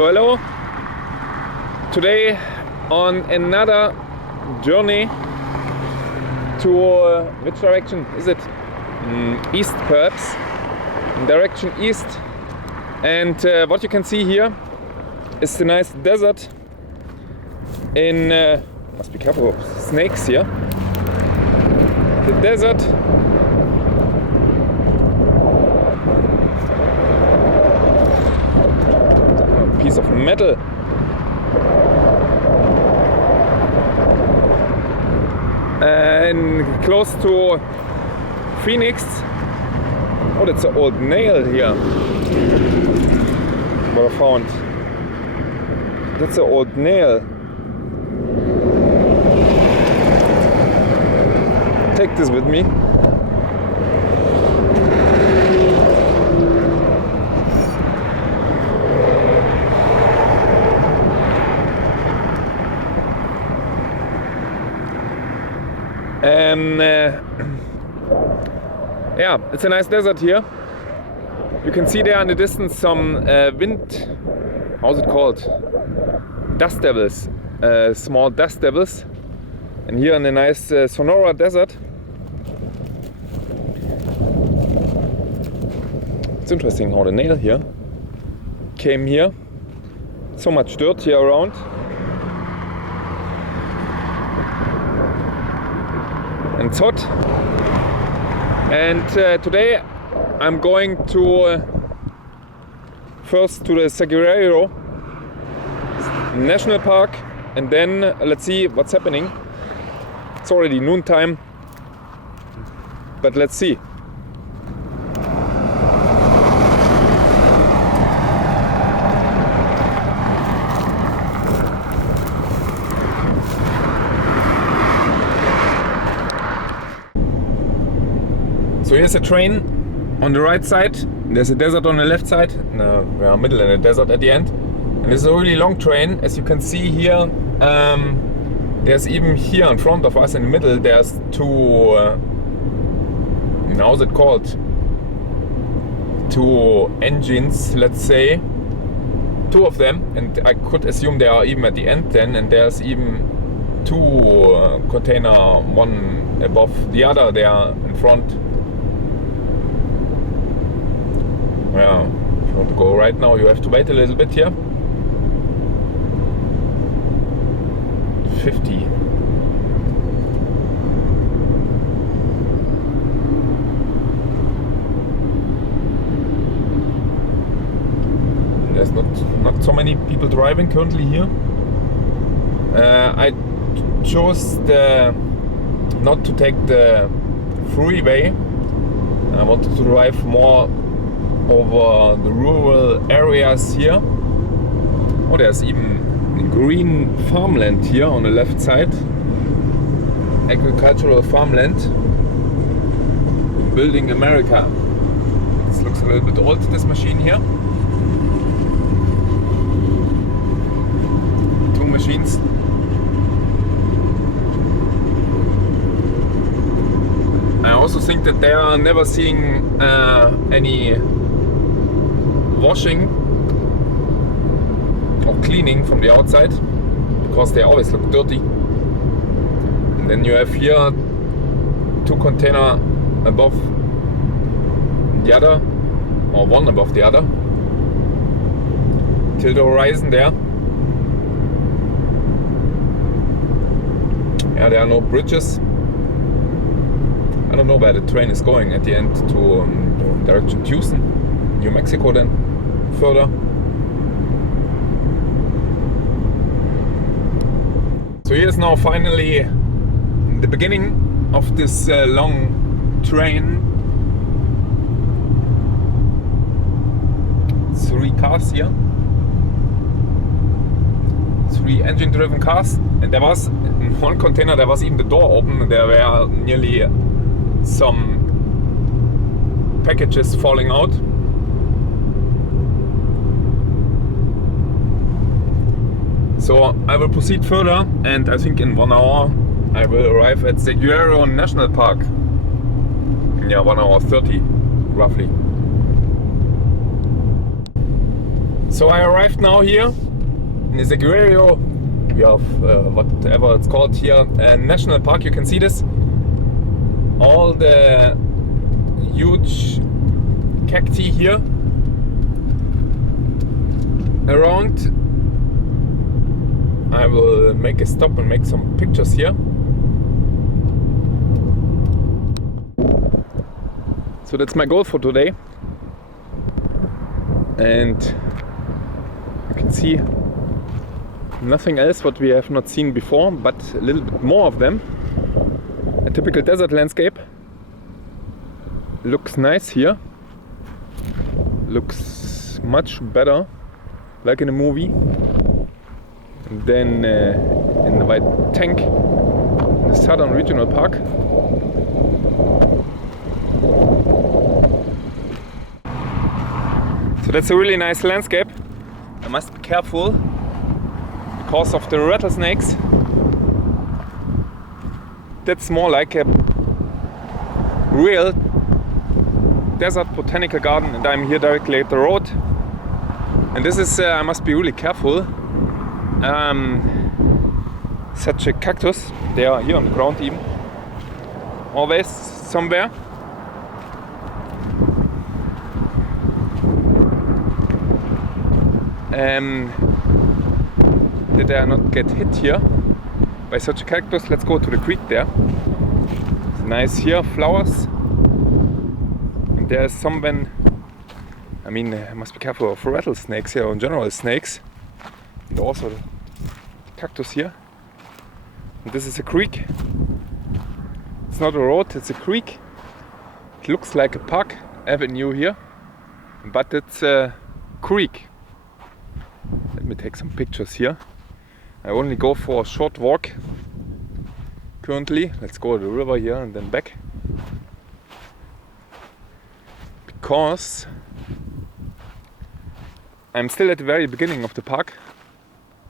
So hello, today on another journey to which direction is it? East perhaps, direction east. And what you can see here is the nice desert in, must be careful of snakes here. The desert piece of metal. And close to Phoenix. Oh, that's an old nail here. What I found. That's an old nail. Take this with me. Yeah, it's a nice desert here. You can see there in the distance some wind, how's it called? Dust devils, small dust devils. And here in the nice Sonoran Desert. It's interesting how the nail here came here. So much dirt here around. And it's hot. And today I'm going to first to the Saguaro National Park, and then let's see what's happening. It's already noontime, but let's see. So here's a train on the right side, there's a desert on the left side, no, we are middle in a desert at the end. And it's a really long train, as you can see here. There's even here in front of us in the middle, there's two, how's it called? Two engines, let's say. Two of them, and I could assume they are even at the end then, and there's even two container, one above the other there in front. Yeah, if you want to go right now, you have to wait a little bit here. 50. There's not so many people driving currently here. I chose not to take the freeway. I wanted to drive more over the rural areas here. Oh, there's even green farmland here on the left side. Agricultural farmland. Building America. This looks a little bit old, this machine here. Two machines. I also think that they are never seeing any washing or cleaning from the outside, because they always look dirty. And then you have here two container above the other, or one above the other, till the horizon there. Yeah, there are no bridges. I don't know where the train is going at the end, to direction Tucson, New Mexico then further. So here's now finally the beginning of this long train. 3 cars here. 3 engine driven cars. And there was, in one container, there was even the door open. There were nearly some packages falling out. So I will proceed further, and I think in 1 hour I will arrive at Saguaro National Park. Yeah, 1 hour 30 roughly. So I arrived now here in the Saguaro, we have whatever it's called here, National Park. You can see this. All the huge cacti here around. I will make a stop and make some pictures here. So that's my goal for today. And you can see nothing else what we have not seen before, but a little bit more of them. A typical desert landscape. Looks nice here. Looks much better, like in a movie, than in the white tank in the Southern Regional Park. So that's a really nice landscape. I must be careful because of the rattlesnakes. That's more like a real desert botanical garden, and I'm here directly at the road. And this is, I must be really careful. Such a cactus, they are here on the ground even, always somewhere. Did I not get hit here by such a cactus? Let's go to the creek there. It's nice here, flowers. And there's someone, I mean, I must be careful of rattlesnakes here, or in general snakes. And also the cactus here. And this is a creek. It's not a road, it's a creek. It looks like a park avenue here, but it's a creek. Let me take some pictures here. I only go for a short walk currently. Let's go to the river here and then back. Because I'm still at the very beginning of the park.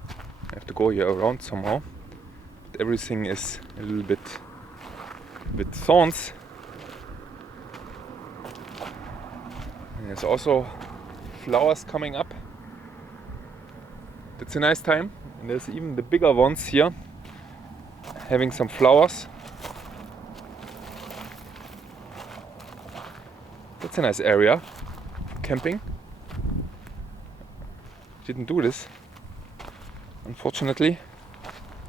I have to go here around somehow. But everything is a little bit with thorns. And there's also flowers coming up. It's a nice time, and there's even the bigger ones here having some flowers. That's a nice area for camping. Didn't do this, unfortunately.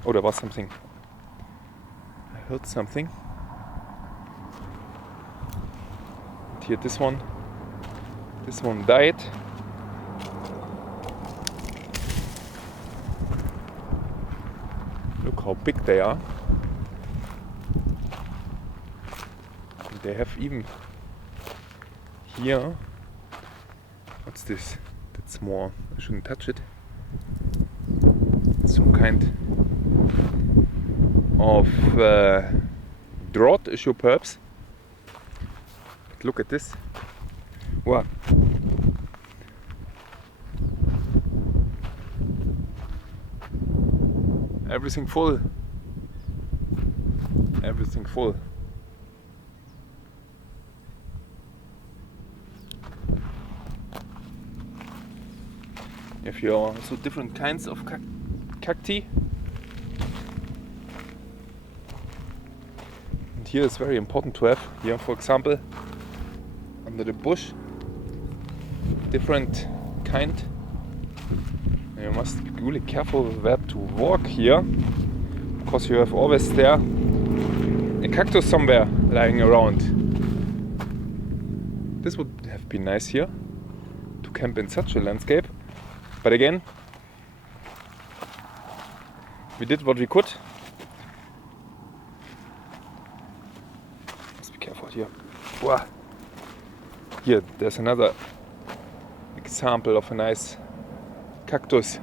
Oh, there was something. I heard something. And here, this one died. Look how big they are. And they have even here, what's this? That's more, I shouldn't touch it. Some kind of drought issue perhaps. But look at this. Wow. Everything full. Everything full. If you are also different kinds of cacti. And here is very important to have. Here, for example, under the bush, different kind. And you must be really careful where to walk here, because you have always there a cactus somewhere lying around. This would have been nice here to camp in such a landscape, but again, we did what we could. Must be careful here. Wow. Here, there's another example of a nice cactus.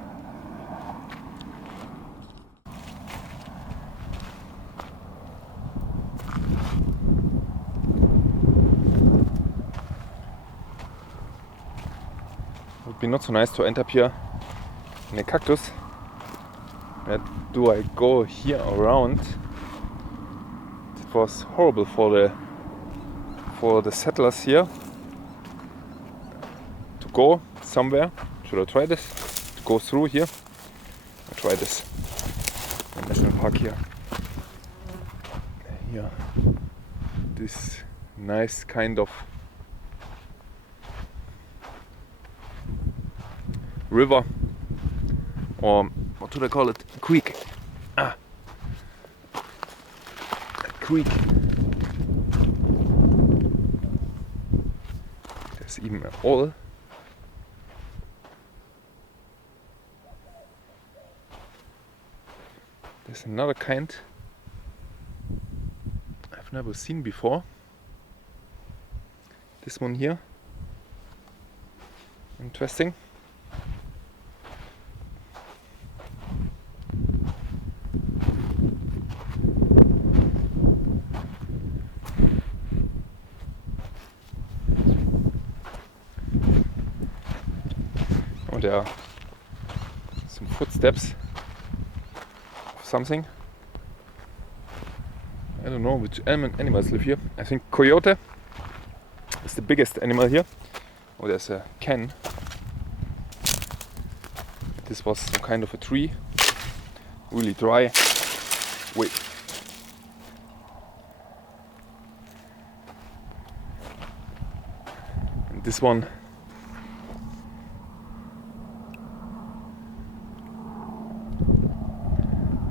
Would be not so nice to end up here in a cactus. Where do I go here around? It was horrible for the settlers here to go somewhere. Should I try this? To go through here? I'll try this. The national park here. Here. This nice kind of river, or what should I call it? Creek. A creek. There's even an owl. There's another kind I've never seen before. This one here. Interesting. Oh, there are some footsteps of something. I don't know which animals live here. I think coyote is the biggest animal here. Oh, there's a can. This was some kind of a tree. Really dry. Wait. And this one.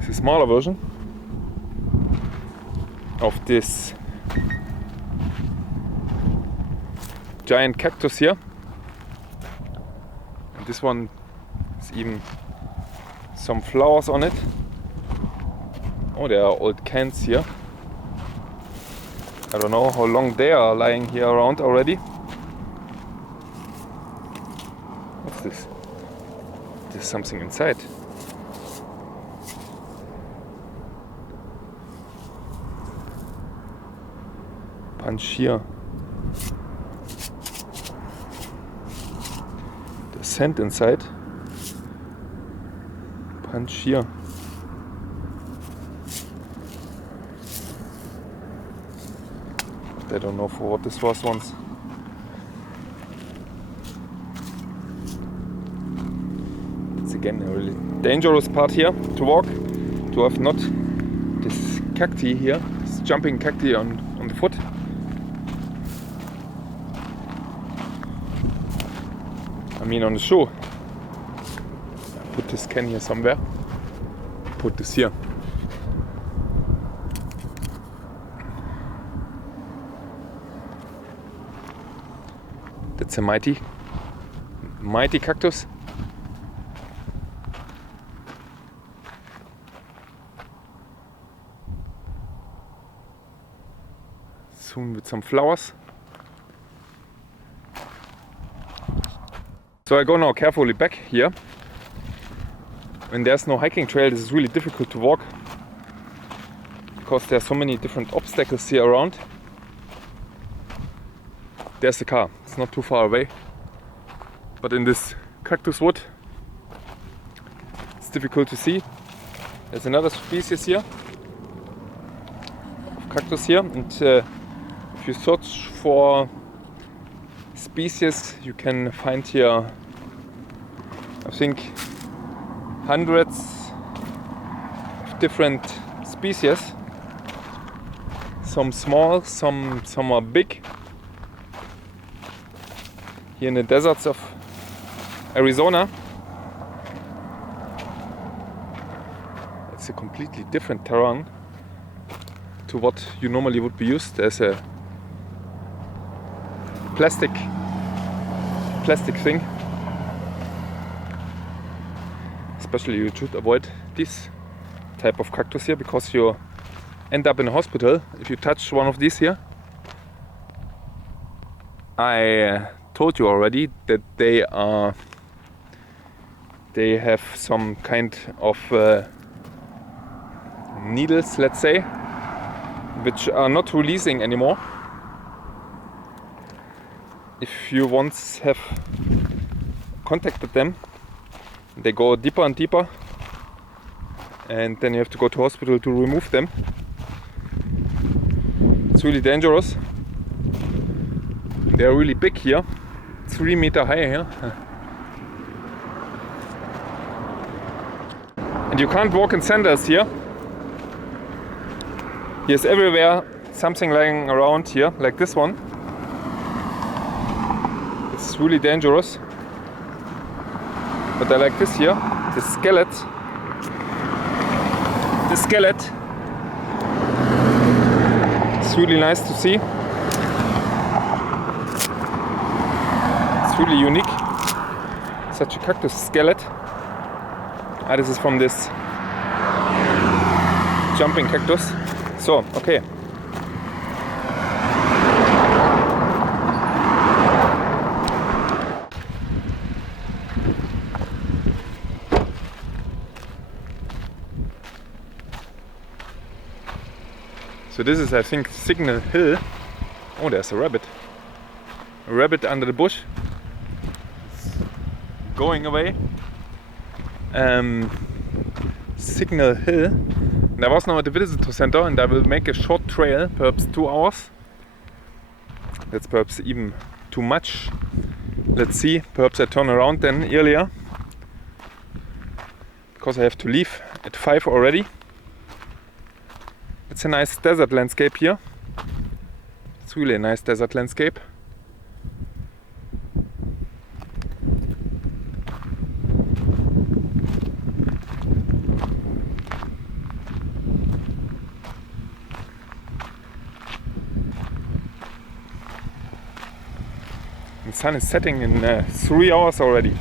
Is a smaller version of this giant cactus here, and this one is even some flowers on it. Oh, there are old cans here. I don't know how long they are lying here around already. What's this? There's something inside. Punch here. The scent inside. Punch here. I don't know for what this was once. It's again a really dangerous part here to walk. To have not this cacti here, this jumping cacti on the foot. I mean on the shoe. Put this can here somewhere. Put this here. That's a mighty cactus. Soon with some flowers. So I go now carefully back here. When there's no hiking trail, this is really difficult to walk because there are so many different obstacles here around. There's the car, it's not too far away. But in this cactus wood, it's difficult to see. There's another species here of cactus here, and if you search for species, you can find here, I think, hundreds of different species. Some small, some are big. Here in the deserts of Arizona, it's a completely different terrain to what you normally would be used. There's a plastic thing. Especially you should avoid this type of cactus here because you end up in a hospital if you touch one of these here. I told you already that they have some kind of needles, let's say, which are not releasing anymore. If you once have contacted them, they go deeper and deeper, and then you have to go to hospital to remove them. It's really dangerous. They are really big here, 3 meters high here. And you can't walk in sandals here. Here's everywhere something lying around here, like this one. It's really dangerous. But I like this here, the skeleton. The skeleton. It's really nice to see. It's really unique. Such a cactus skeleton. Ah, this is from this jumping cactus. So, okay. So this is, I think, Signal Hill. Oh, there's a rabbit. A rabbit under the bush. It's going away. Signal Hill. And I was now at the visitor center and I will make a short trail, perhaps 2 hours. That's perhaps even too much. Let's see, perhaps I turn around then earlier. Because I have to leave at 5 already. It's a nice desert landscape here. It's really a nice desert landscape. The sun is setting in 3 hours already.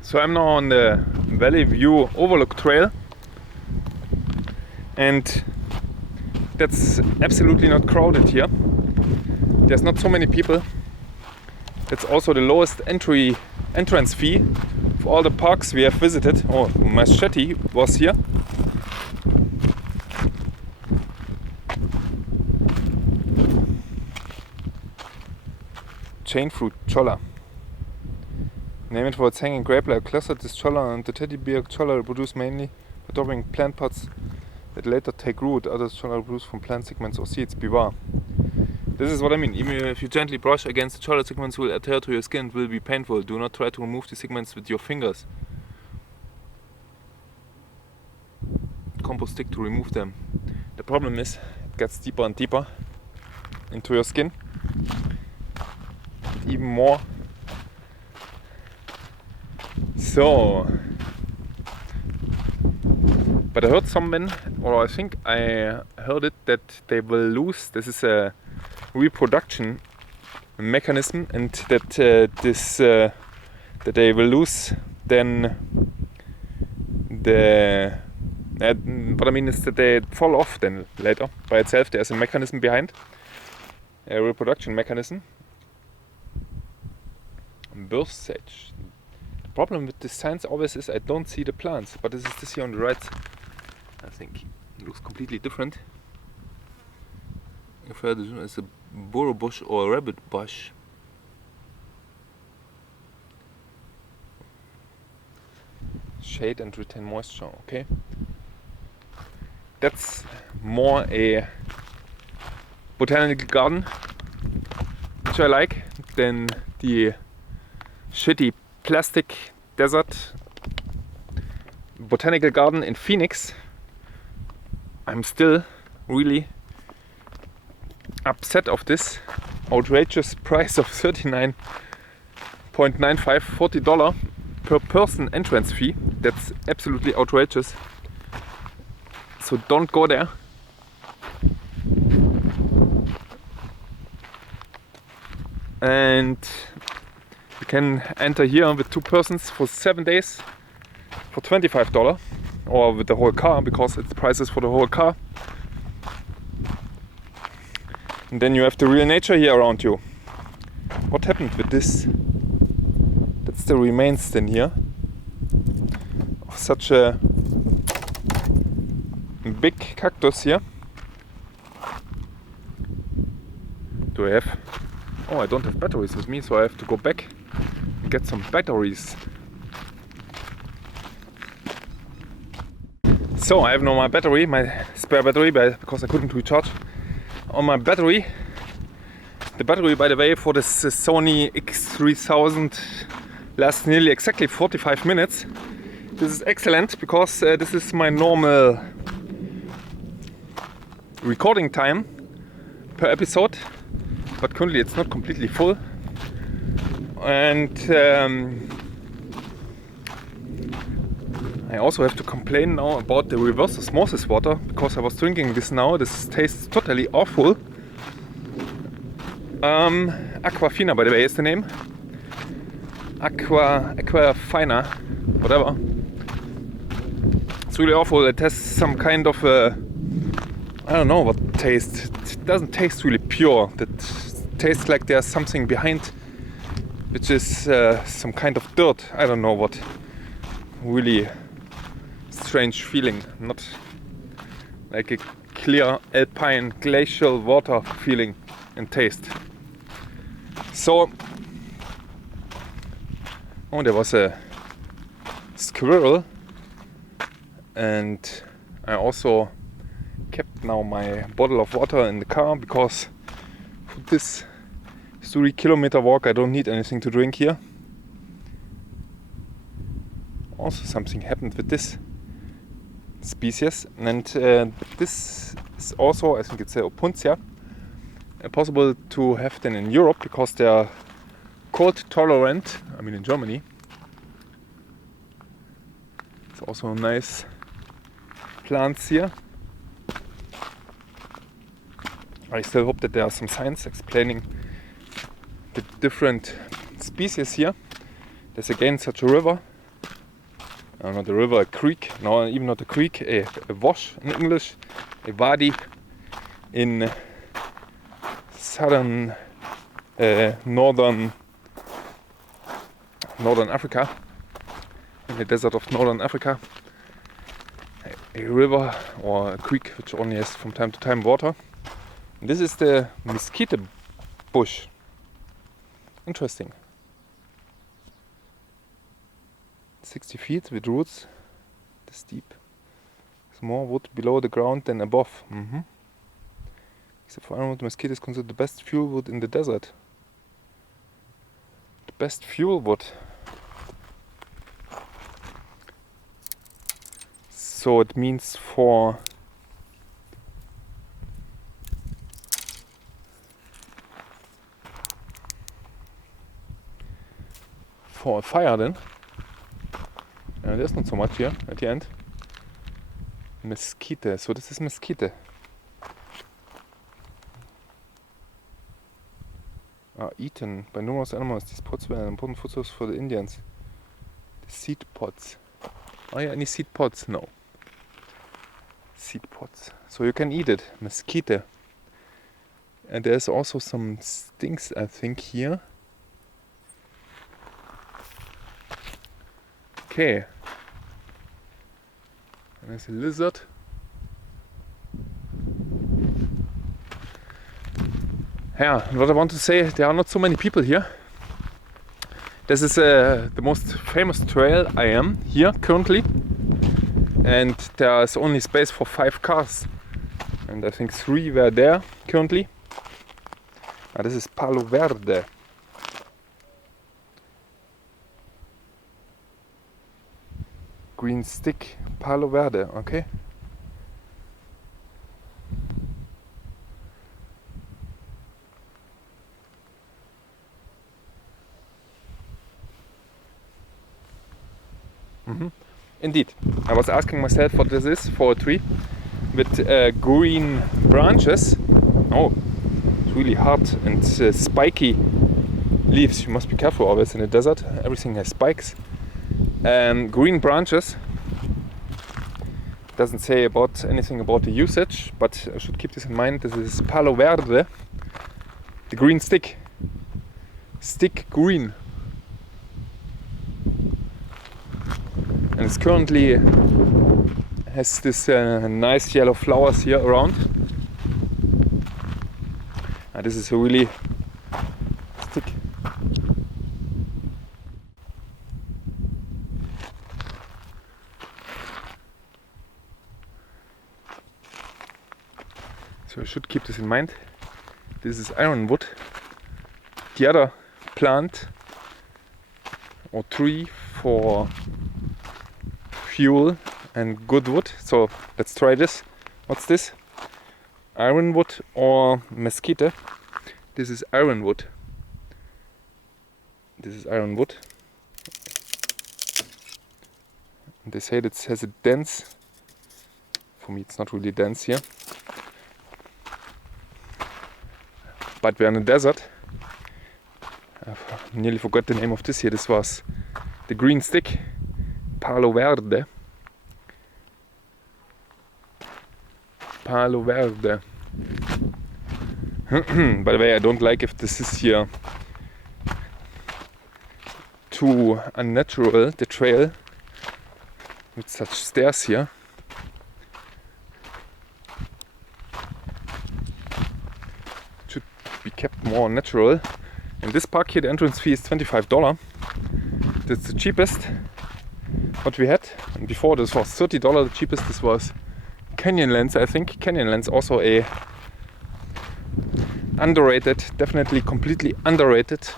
So I'm now on the Valley View Overlook Trail, and that's absolutely not crowded here. There's not so many people. That's also the lowest entrance fee of all the parks we have visited. Oh, Mesquite was here. Chain fruit cholla. Name it for its hanging grape-like cluster. This cholla and the teddy bear cholla reproduce mainly by dropping plant pods that later take root. Others cholla reproduce from plant segments or seeds. Beware. This is what I mean. Even if you gently brush against the cholla segments, will adhere to your skin. It will be painful. Do not try to remove the segments with your fingers. Compost stick to remove them. The problem is it gets deeper and deeper into your skin. Even more. So, but I heard someone, or I think I heard it, that they will lose. This is a reproduction mechanism, and that that they will lose then the. What I mean is that they fall off then later by itself. There's a mechanism behind, a reproduction mechanism. Birth stage. The problem with this signs always is I don't see the plants, but this is this here on the right. I think it looks completely different. If it's a burro bush or a rabbit bush. Shade and retain moisture, okay. That's more a botanical garden, which I like, than the shitty plastic desert botanical garden in Phoenix. I'm still really upset of this outrageous price of $39.95, $40 per person entrance fee. That's absolutely outrageous. So don't go there. And you can enter here with 2 persons for 7 days for $25, or with the whole car, because it's prices for the whole car. And then you have the real nature here around you. What happened with this? That's the remains then here of such a big cactus here. Do I have? Oh, I don't have batteries with me, so I have to go back and get some batteries. So I have now my battery, my spare battery, because I couldn't recharge on my battery. The battery, by the way, for this Sony X3000 lasts nearly exactly 45 minutes. This is excellent because this is my normal recording time per episode, but currently it's not completely full. And I also have to complain now about the reverse osmosis water, because I was drinking this now. This tastes totally awful. Aquafina, by the way, is the name. Aquafina, whatever. It's really awful. It has some kind of I don't know what taste. It doesn't taste really pure. It tastes like there's something behind, which is some kind of dirt. I don't know what. Really strange feeling. Not like a clear alpine glacial water feeling and taste. So, there was a squirrel, and I also kept now my bottle of water in the car, because for this 3-kilometer walk I don't need anything to drink here. Also something happened with this species, and this is also, I think it's a opuntia, possible to have them in Europe because they are cold tolerant. I mean, in Germany. It's also nice plants here. I still hope that there are some signs explaining the different species here. There's again such a river. Not a river, a creek. No, even not a creek, a wash in English. A wadi in southern northern Africa, in the desert of northern Africa. A river or a creek which only has from time to time water. And this is the mesquite bush. Interesting. 60 feet with roots this deep. There's more wood below the ground than above. Except for ironwood, mesquite is considered the best fuel wood in the desert. The best fuel wood. So it means for a fire then. There's not so much here at the end. Mesquite. So this is mesquite. Eaten by numerous animals. These pods were an important food source for the Indians. The seed pods. Oh yeah, any seed pods? No. Seed pods. So you can eat it. Mesquite. And there's also some stinks, I think, here. Okay. And there's a lizard. Yeah, what I want to say, there are not so many people here. This is the most famous trail I am here currently. And there is only space for 5 cars. And I think 3 were there currently. This is Palo Verde. Green stick, Palo Verde, okay. Indeed, I was asking myself what this is for a tree with green branches. Oh, it's really hard and spiky leaves. You must be careful always in the desert. Everything has spikes. Green branches. Doesn't say about anything about the usage, but I should keep this in mind. This is Palo Verde, the green stick. Stick green. And it's currently has this nice yellow flowers here around. This is a really stick. So I should keep this in mind. This is ironwood. The other plant or tree for fuel and good wood. So let's try this. What's this? Ironwood or mesquite? This is ironwood. This is ironwood. They say that it has a dense. For me, it's not really dense here. But we're in a desert. I nearly forgot the name of this here. This was the green stick, Palo Verde. Palo Verde. By the way, I don't like if this is here too unnatural, the trail with such stairs here. It should be kept more natural. In this park here, the entrance fee is $25. That's the cheapest what we had. And before this was $30. The cheapest this was Canyonlands, I think. Canyonlands also a underrated, definitely completely underrated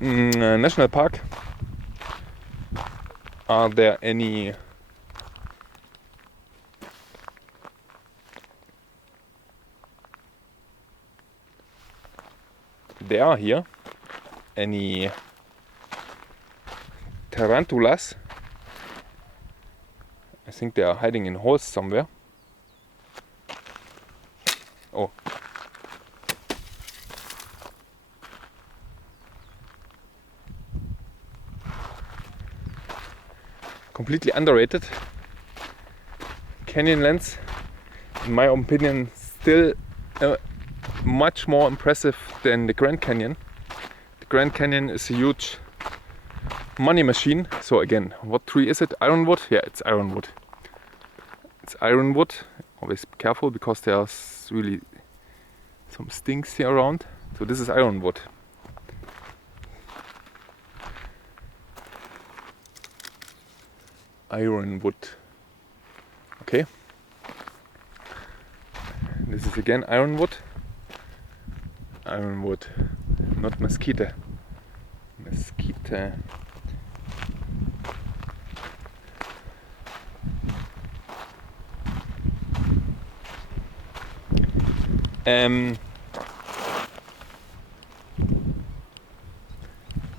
national park. Are there any here any tarantulas? I think they are hiding in holes somewhere. Oh. Completely underrated. Canyonlands, in my opinion, still much more impressive than the Grand Canyon. The Grand Canyon is a huge money machine. So again, what tree is it? Ironwood? Yeah, it's ironwood. It's ironwood. Always be careful because there's really some stinks here around. So this is ironwood. Ironwood. Okay. This is again ironwood. Ironwood, not mesquite. Mesquite.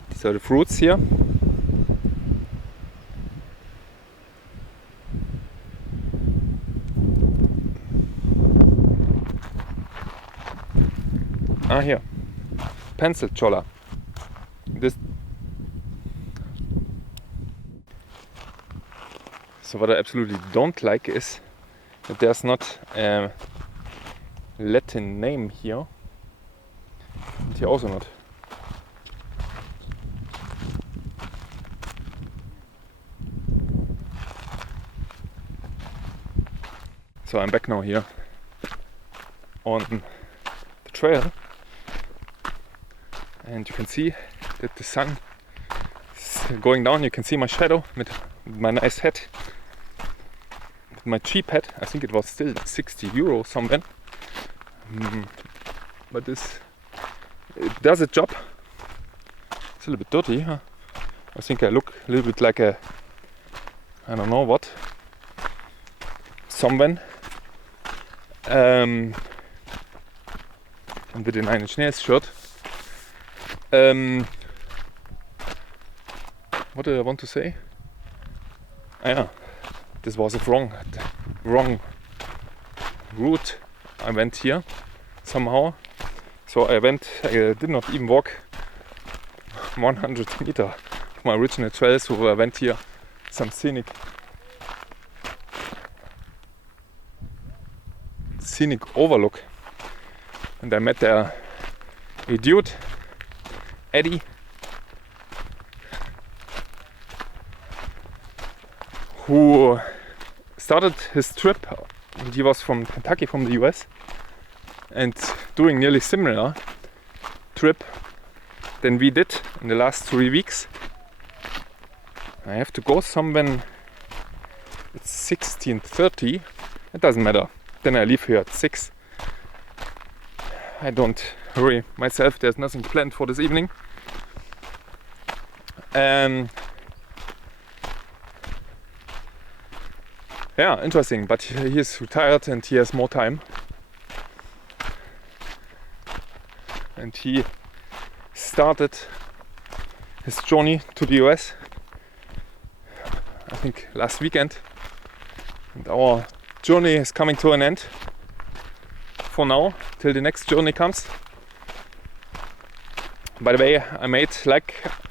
These are the fruits here. Ah, here, pencil cholla. This. So what I absolutely don't like is that there's not a Latin name here, and here also not. So I'm back now here on the trail. And you can see that the sun is going down. You can see my shadow with my nice hat, with my cheap hat. I think it was still 60 euro somewhere. But it does a job. It's a little bit dirty, huh? I think I look a little bit like a, I don't know what, someone. And with a 9 Inch Nails shirt. What did I want to say? Ah, yeah, this was a wrong route. I went here somehow. So I did not even walk 100 meters of my original trail. So I went here some scenic overlook, and I met a dude, Eddie, who started his trip. He was from Kentucky, from the US, and doing nearly similar trip than we did in the last 3 weeks. I have to go somewhere. It's 16:30. It doesn't matter. then I leave here at 6. I don't hurry myself, there's nothing planned for this evening. Yeah, interesting, but he is retired and he has more time. And he started his journey to the US, I think last weekend. And our journey is coming to an end for now, till the next journey comes. By the way,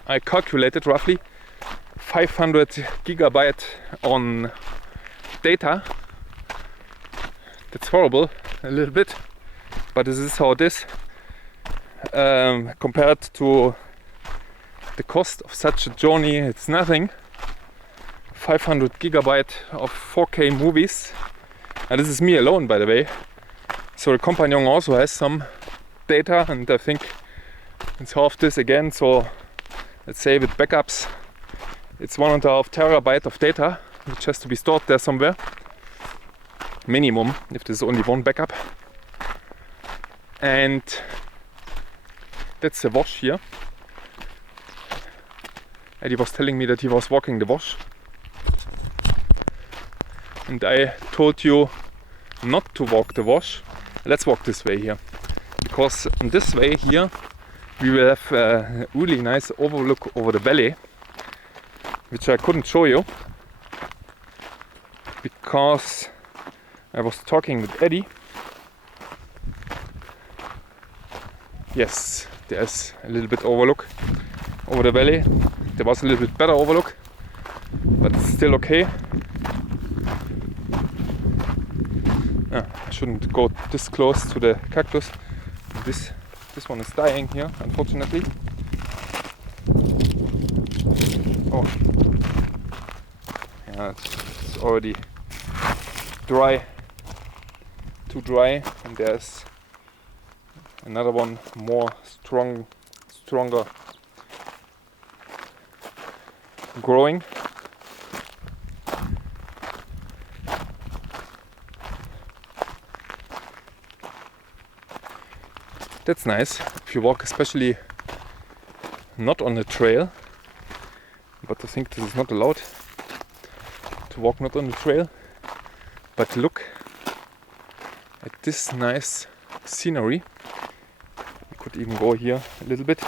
I calculated roughly 500 gigabyte on data. That's horrible, a little bit, but this is how it is. Compared to the cost of such a journey, it's nothing. 500 gigabyte of 4K movies, and this is me alone, by the way. So the companion also has some data, and I think it's half this again. So let's say with backups, it's 1.5 terabyte of data, which has to be stored there somewhere. Minimum, if there's only one backup. And that's the wash here. Eddie was telling me that he was walking the wash. And I told you not to walk the wash. Let's walk this way here. Because on this way here we will have a really nice overlook over the valley, which I couldn't show you because I was talking with Eddie. Yes, there's a little bit overlook over the valley. There was a little bit better overlook, but it's still okay. I shouldn't go this close to the cactus. This one is dying here, unfortunately. Oh, yeah, it's already dry, too dry, and there's another one more stronger growing. That's nice if you walk, especially not on the trail, but I think this is not allowed to walk not on the trail. But look at this nice scenery. We could even go here a little bit.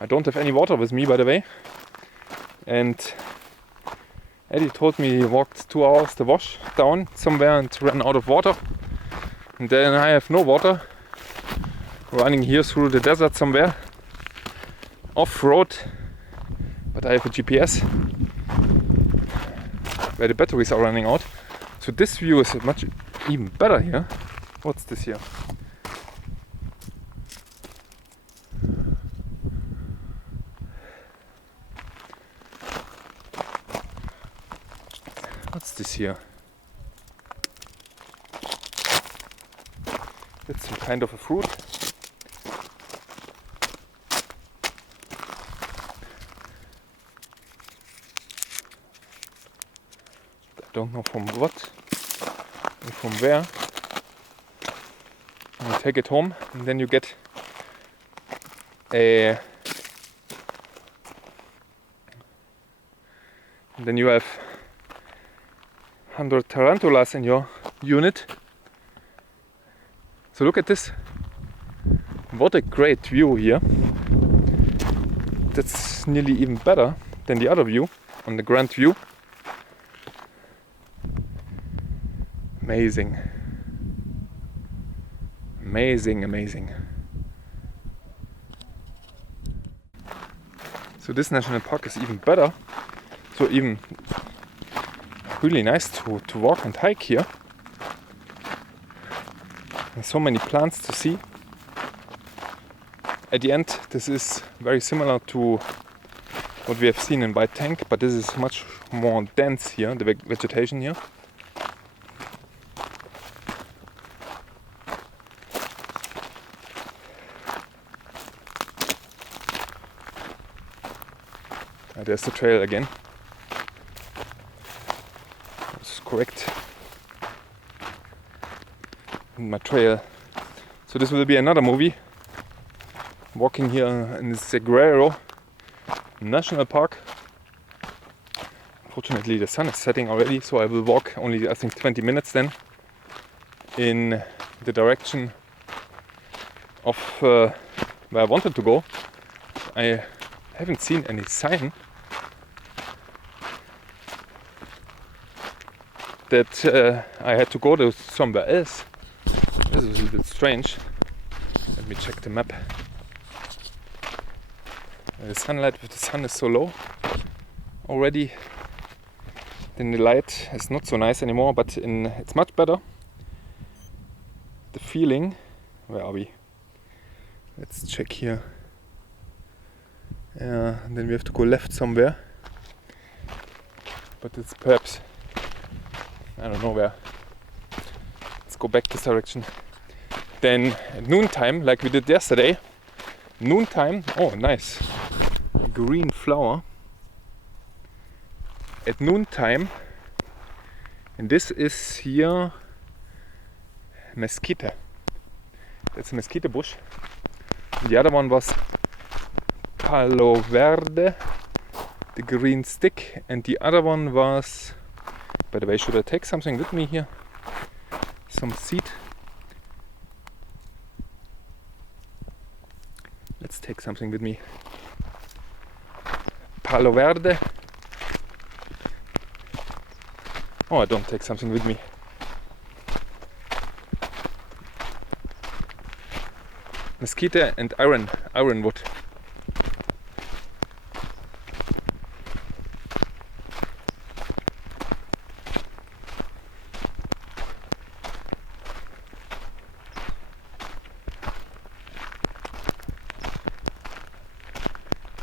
I don't have any water with me, by the way, and Eddie told me he walked 2 hours the wash down somewhere and ran out of water, and then I have no water, running here through the desert somewhere off-road, but I have a GPS where the batteries are running out. So this view is much even better here. What's this here? What's this here? It's some kind of a fruit. I don't know from what and from where. You take it home and then you get a... And then you have 100 tarantulas in your unit. So look at this. What a great view here. That's nearly even better than the other view on the grand view. Amazing. Amazing, amazing. So this national park is even better. So even really nice to walk and hike here. There's so many plants to see. At the end, this is very similar to what we have seen in White Tank, but this is much more dense here, the vegetation here. There's the trail again. This is correct. my trail. So this will be another movie. Walking here in the Saguaro National Park. Unfortunately the sun is setting already, so I will walk only I think 20 minutes then in the direction of where I wanted to go. I haven't seen any sign that I had to go to somewhere else. This is a little bit strange. Let me check the map. The sunlight with the sun is so low already. Then the light is not so nice anymore, but it's much better. The feeling, where are we? Let's check here. Yeah, then we have to go left somewhere. But it's perhaps, I don't know where. Let's go back this direction. Then at noontime, like we did yesterday, noontime, oh nice, green flower. At noontime, and this is here Mesquite. That's a mesquite bush. The other one was Palo Verde, the green stick, and the other one was, by the way, should I take something with me here? Some seed. Let's take something with me. Palo Verde. Oh, I don't take something with me. Mesquite and ironwood.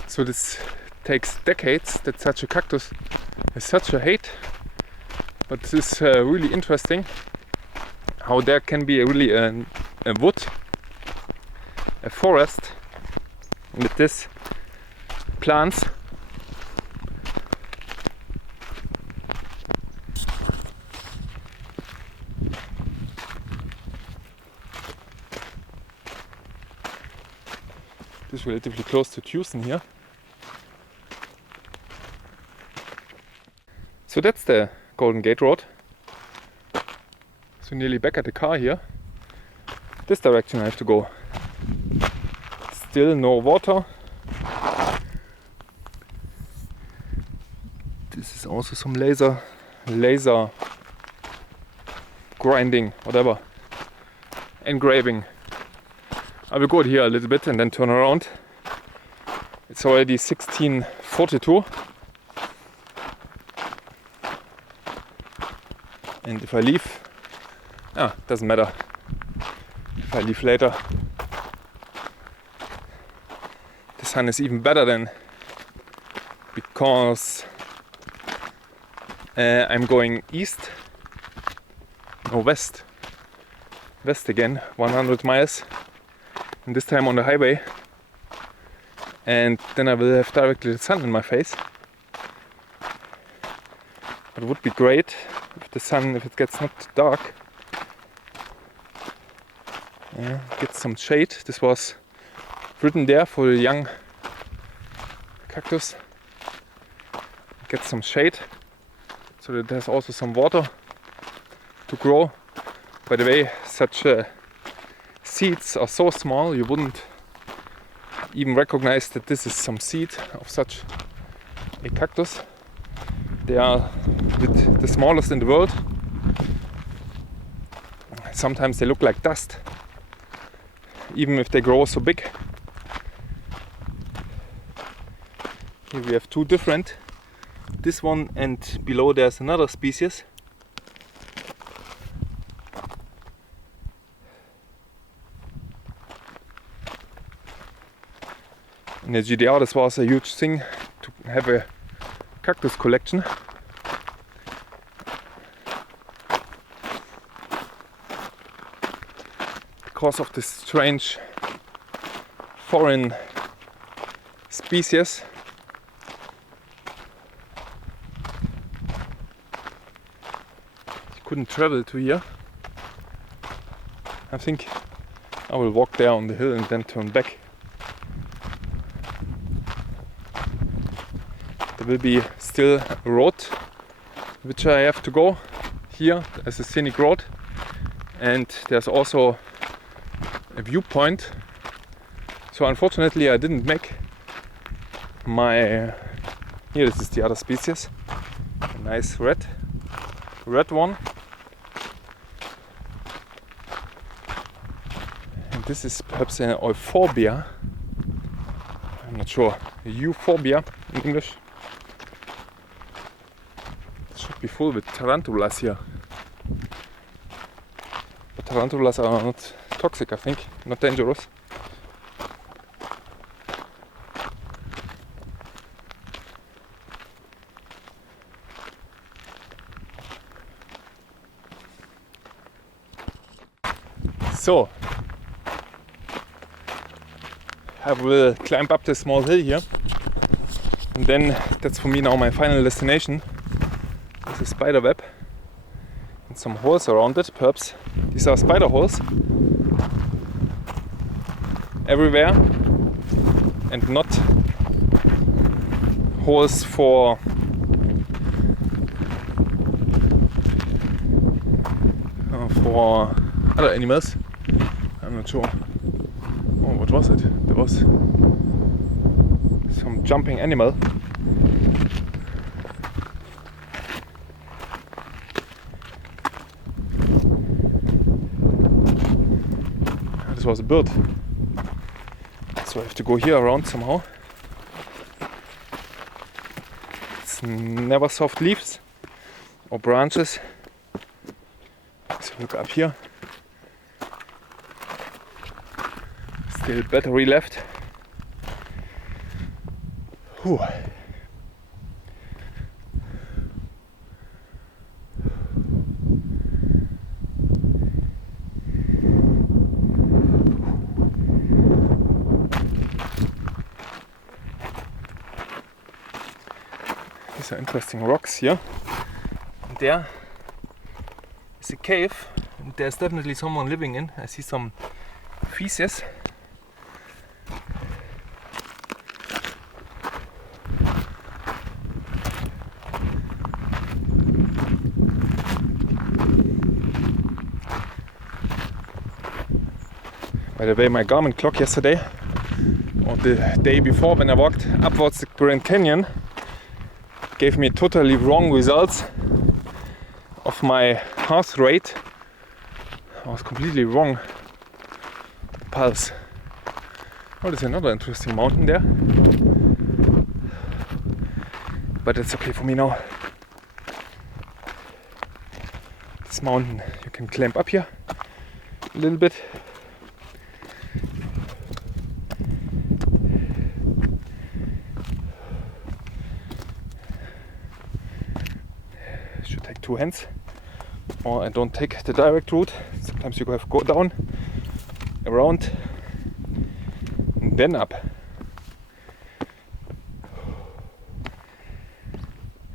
So this takes decades that such a cactus has such a height, but this is really interesting how there can be really a wood, a forest with this plants. This is relatively close to Tucson here. So that's the Golden Gate Road. So nearly back at the car here. This direction I have to go. Still no water. This is also some laser grinding, whatever, engraving. I will go here a little bit and then turn around. It's already 16:42. And if I leave, doesn't matter. If I leave later, the sun is even better then, because I'm going east, no west again, 100 miles, and this time on the highway, and then I will have directly the sun in my face. It would be great if the sun, if it gets not dark, get some shade. This was written there for the young cactus. Get some shade so that there's also some water to grow. By the way, such seeds are so small you wouldn't even recognize that this is some seed of such a cactus. They are the smallest in the world. Sometimes they look like dust, even if they grow so big. Here we have two different. This one, and below there's another species. In the GDR this was a huge thing to have a cactus collection. Because of this strange foreign species. You couldn't travel to here. I think I will walk there on the hill and then turn back. There will be still a road which I have to go here as a scenic road, and there's also a viewpoint. So unfortunately I didn't make my here, this is the other species, a nice red one, and this is perhaps an euphorbia. I'm not sure, a euphorbia in English. It should be full with tarantulas here, but tarantulas are not toxic, I think, not dangerous. So, I will climb up this small hill here, and then that's for me now my final destination. There's a spider web and some holes around it. Perhaps these are spider holes everywhere, and not holes for other animals. I'm not sure. Oh, what was it? There was some jumping animal. This was a bird. So I have to go here around somehow. It's never soft leaves or branches. So look up here. Still battery left. Whew. These are interesting rocks here. And there is a cave, and there's definitely someone living in. I see some feces. By the way, my Garmin clock yesterday, or the day before when I walked upwards the Grand Canyon, gave me totally wrong results of my heart rate. I was completely wrong. Pulse. Oh, there's another interesting mountain there. But it's okay for me now. This mountain, you can climb up here a little bit. Should take two hands, or I don't take the direct route. Sometimes you have to go down, around, and then up.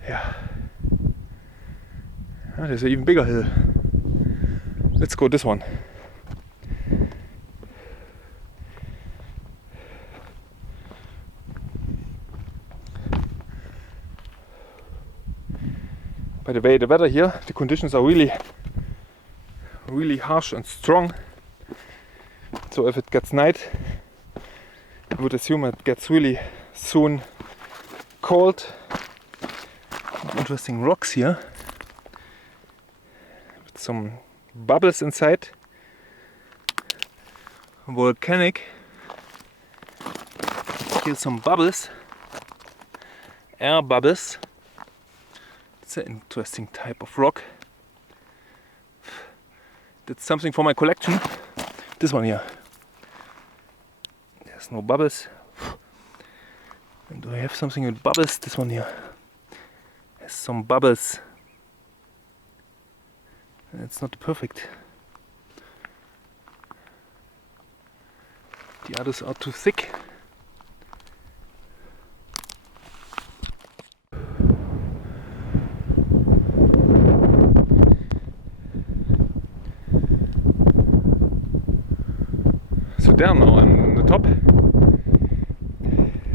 Yeah. Ah, there's an even bigger hill. Let's go this one. By the way, the weather here, the conditions are really harsh and strong. So if it gets night, I would assume it gets really soon cold. Interesting rocks here with some bubbles inside. Volcanic. Here's some bubbles, air bubbles. It's an interesting type of rock. That's something for my collection. This one here. There's no bubbles. And do I have something with bubbles? This one here has some bubbles. And it's not perfect. The others are too thick. there now on the top.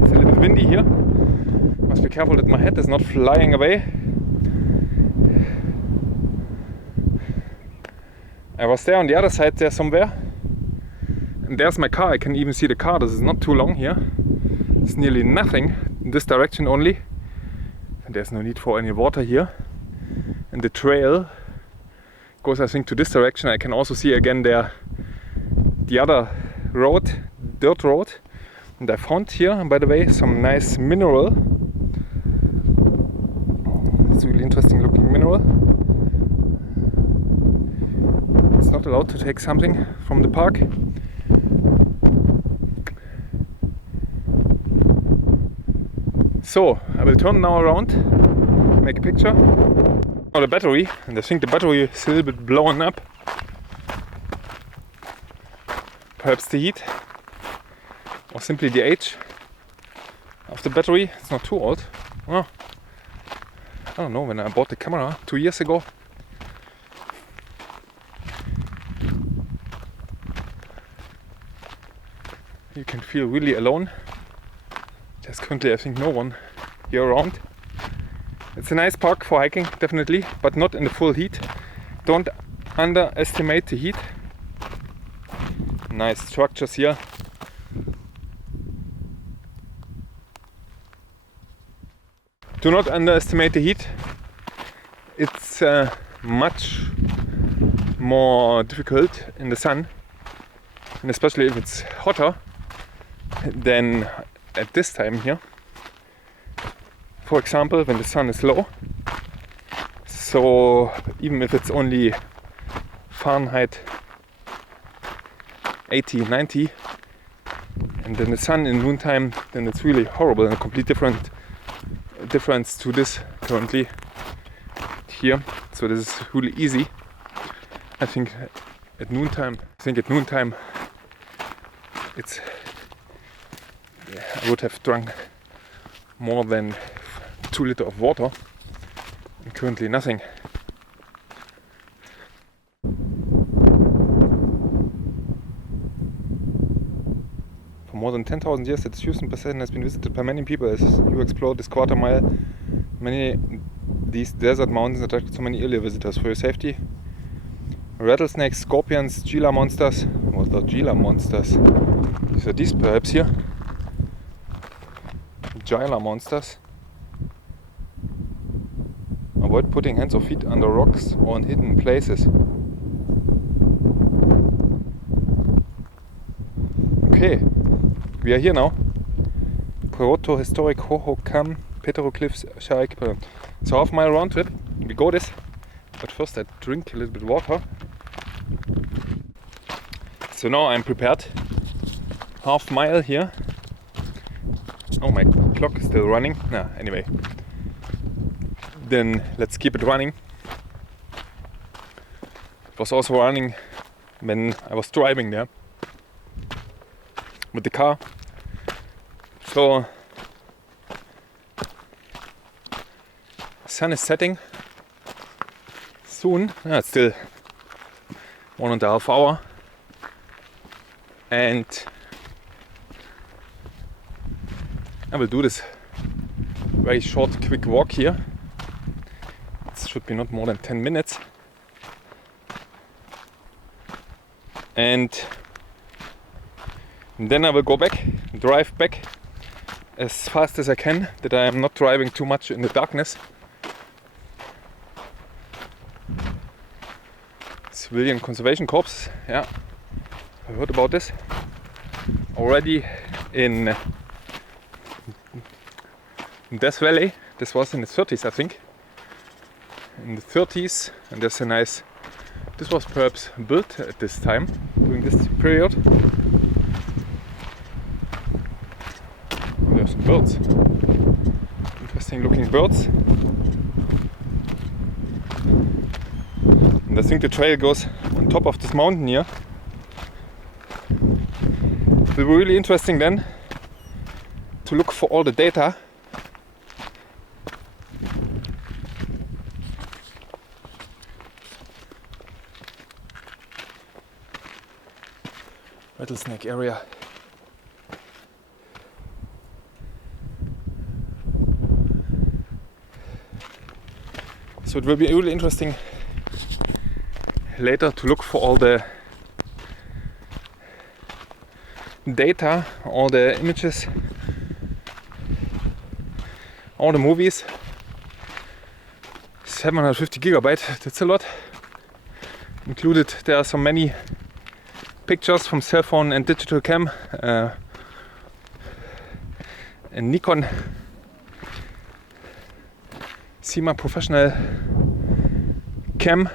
It's a little bit windy here. Must be careful that my head is not flying away. I was there on the other side there somewhere. And there's my car. I can even see the car. This is not too long here. It's nearly nothing in this direction only. And there's no need for any water here. And the trail goes, I think, to this direction. I can also see again there the other road, dirt road. And I found here, by the way, some nice mineral. It's a really interesting looking mineral. It's not allowed to take something from the park. So I will turn now around, make a picture. Now the battery, and I think the battery is a little bit blown up. Perhaps the heat, or simply the age of the battery. It's not too old. Oh, I don't know, when I bought the camera 2 years ago. You can feel really alone. There's currently, I think, no one here around. It's a nice park for hiking, definitely, but not in the full heat. Don't underestimate the heat. Nice structures here. Do not underestimate the heat. It's much more difficult in the sun, and especially if it's hotter than at this time here. For example, when the sun is low. So even if it's only Fahrenheit 80, 90, and then the sun in noontime, then it's really horrible and a complete difference to this currently here. So this is really easy. I think at noontime it's, I would have drunk more than 2 liters of water, and currently nothing. For more than 10,000 years, the Tucson Basin has been visited by many people. As you explore this quarter mile, these desert mountains attract so many earlier visitors. For your safety, rattlesnakes, scorpions, Gila monsters. What are Gila monsters? These are these perhaps here. Gila monsters. Avoid putting hands or feet under rocks or in hidden places. Okay, we are here now. Proto Historic Hohokam, Petroglyphs, Shaik. So half-mile round trip. We go this, but first I drink a little bit water. So now I'm prepared. Half-mile here. Oh, my clock is still running. Nah, anyway. Then let's keep it running. It was also running when I was driving there with the car. So sun is setting soon. It's still 1.5 hours, and I will do this very short, quick walk here. It should be not more than 10 minutes. And then I will go back, drive back as fast as I can, that I am not driving too much in the darkness. Civilian Conservation Corps, yeah, I heard about this already in Death Valley. This was in the 30s, I think. In the 30s, and there's a nice, this was perhaps built at this time, during this period. Oh, there's some birds, interesting looking birds. And I think the trail goes on top of this mountain here. It will be really interesting then to look for all the data. rattlesnake area. So it will be really interesting later to look for all the data, all the images, all the movies. 750 gigabyte, that's a lot. Included there are so many pictures from cell phone and digital cam and Nikon Sima professional cam.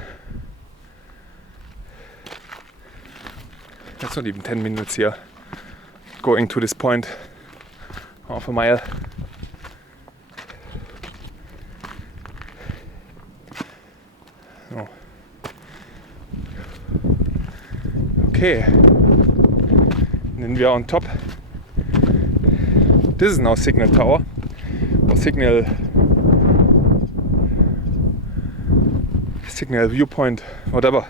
That's not even 10 minutes here going to this point, half a mile. Oh. Okay, and then we are on top. This is now signal tower or signal viewpoint, whatever.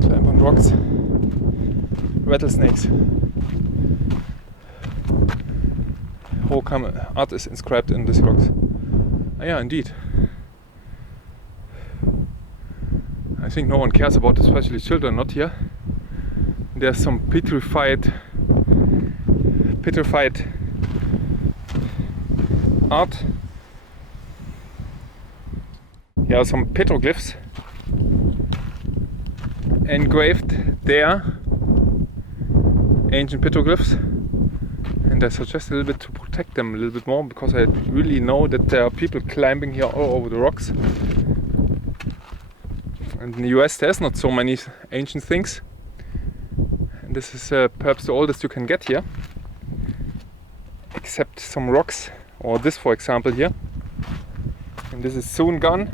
Climb on rocks, rattlesnakes. Whole art is inscribed in these rocks. Ah, yeah, indeed. I think no one cares about, especially children, not here. There's some petrified art. Here are some petroglyphs engraved there, ancient petroglyphs, and I suggest a little bit to protect them a little bit more, because I really know that there are people climbing here all over the rocks. And in the US there's not so many ancient things, and this is perhaps the oldest you can get here, except some rocks, or this for example here. And this is soon gone,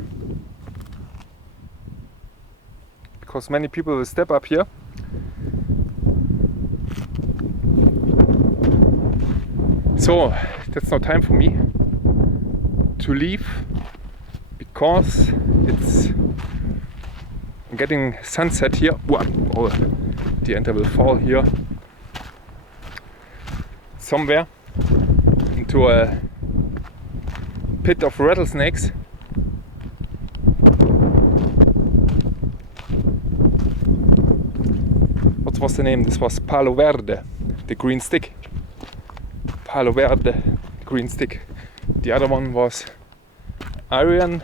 because many people will step up here. So that's no time for me to leave, because it's getting sunset here. Oh, the enter will fall here somewhere into a pit of rattlesnakes. What was the name? This was Palo Verde, the green stick. Palo Verde, green stick. The other one was iron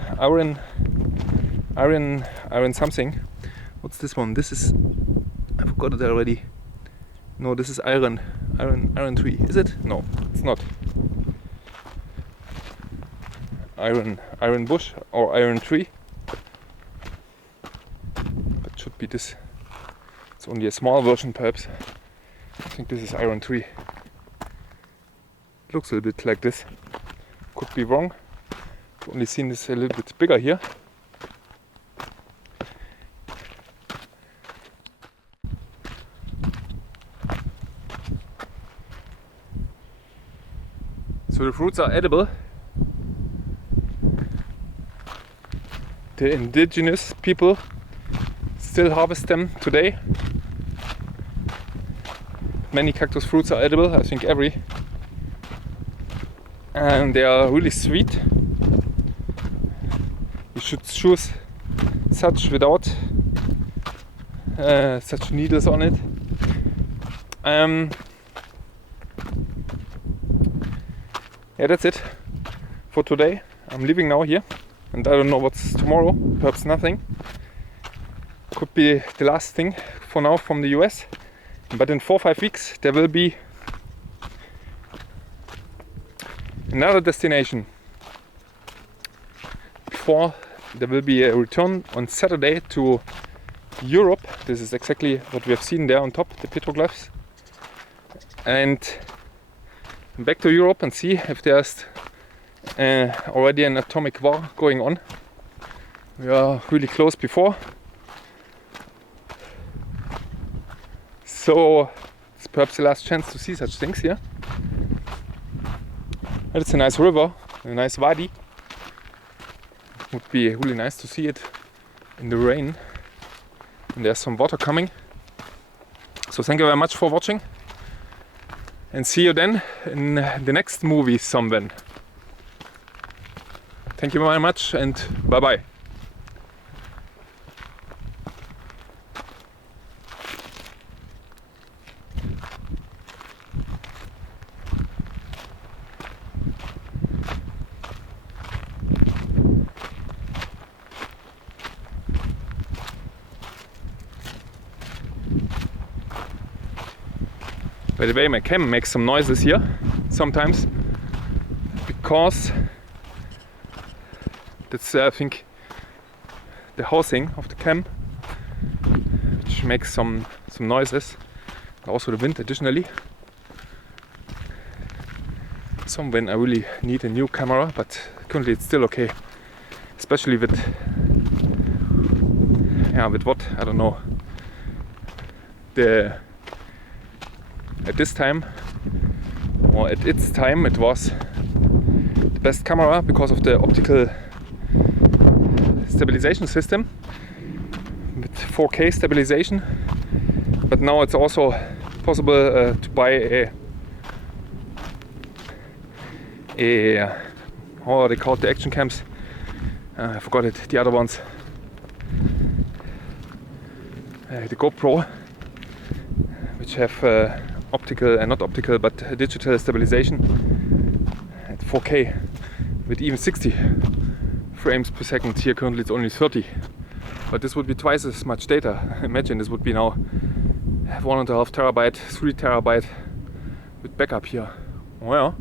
something. What's this one? This is, I forgot it already. No, this is iron tree. Is it? No, it's not. Iron bush or iron tree. That should be this. It's only a small version perhaps. I think this is iron tree. It looks a little bit like this. Could be wrong. I've only seen this a little bit bigger here. So the fruits are edible. The indigenous people still harvest them today. Many cactus fruits are edible, I think every. And they are really sweet. You should choose such without such needles on it. Yeah, that's it for today. I'm leaving now here, and I don't know what's tomorrow. Perhaps nothing. Could be the last thing for now from the US. But in 4 or 5 weeks there will be another destination. Before there will be a return on Saturday to Europe. This is exactly what we have seen there on top, the petroglyphs. And back to Europe and see if there's already an atomic war going on. We are really close before. So it's perhaps the last chance to see such things here. It's a nice river, a nice wadi. Would be really nice to see it in the rain. And there's some water coming. So thank you very much for watching. And see you then in the next movie somewhere. Thank you very much and bye bye. By the way, my cam makes some noises here sometimes because that's I think the housing of the cam, which makes some noises. Also the wind additionally. Some when I really need a new camera, but currently it's still okay. Especially with what, I don't know. At this time, or at its time, it was the best camera because of the optical stabilization system with 4K stabilization. But now it's also possible to buy a how are they called, the action cams? I forgot it. The other ones, the GoPro, which have optical and not optical but digital stabilization at 4K with even 60 frames per second. Here currently it's only 30, but this would be twice as much data. Imagine this would be now 1.5 terabyte, 3 terabyte with backup here. Well,